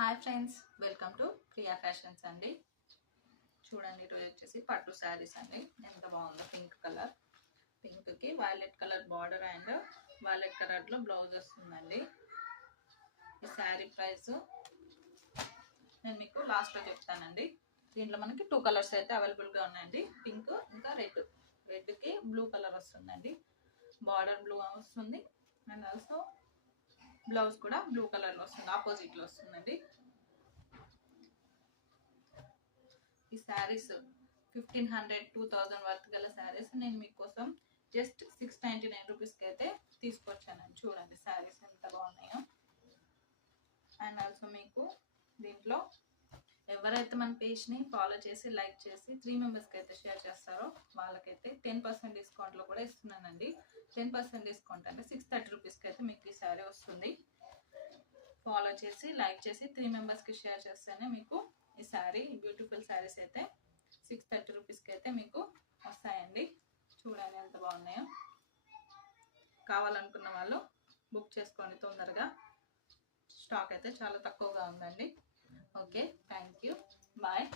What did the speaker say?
Hi friends, welcome to Priya fashions అండి. చూడండి, ఈరోజు వచ్చేసి పట్టు శారీస్ అండి. ఎంత బాగుందో పింక్ కలర్, పింక్కి violet colour border and violet కలర్లో బ్లౌజ్ వస్తుందండి. ఈ శారీ ప్రైస్ నేను మీకు లాస్ట్లో చెప్తానండి. దీంట్లో మనకి 2 కలర్స్ అయితే అవైలబుల్గా ఉన్నాయండి. పింక్ ఇంకా రెడ్కి బ్లూ కలర్ వస్తుందండి. బార్డర్ బ్లూ వస్తుంది అండ్ ఆల్సో బ్లౌజ్ కూడా బ్లూ కలర్ లో వస్తుంది, ఆపోజిట్ లో వస్తుందండి. ఈ శారీస్ 1500-2000 వర్త్ గల శారీస్ నేను మీకోసం జస్ట్ 699 రూపీస్కి అయితే తీసుకొచ్చానండి. చూడండి శారీస్ ఎంత బాగున్నాయో. అండ్ ఆల్సో మీకు దీంట్లో ఎవరైతే మన పేజ్ని ఫాలో చేసి లైక్ చేసి 3 మెంబర్స్కి అయితే షేర్ చేస్తారో వాళ్ళకైతే 10% డిస్కౌంట్లో కూడా ఇస్తున్నానండి. 10% డిస్కౌంట్ అంటే 630 రూపీస్కి అయితే మీకు ఈ శారీ వస్తుంది. ఫాలో చేసి లైక్ చేసి 3 మెంబర్స్కి షేర్ చేస్తేనే మీకు ఈ శారీ, బ్యూటిఫుల్ శారీస్ అయితే 630 రూపీస్కి అయితే మీకు వస్తాయండి. చూడండి ఎంత బాగున్నాయో. కావాలనుకున్న వాళ్ళు బుక్ చేసుకోండి తొందరగా. స్టాక్ అయితే చాలా తక్కువగా ఉందండి. Okay, thank you, bye.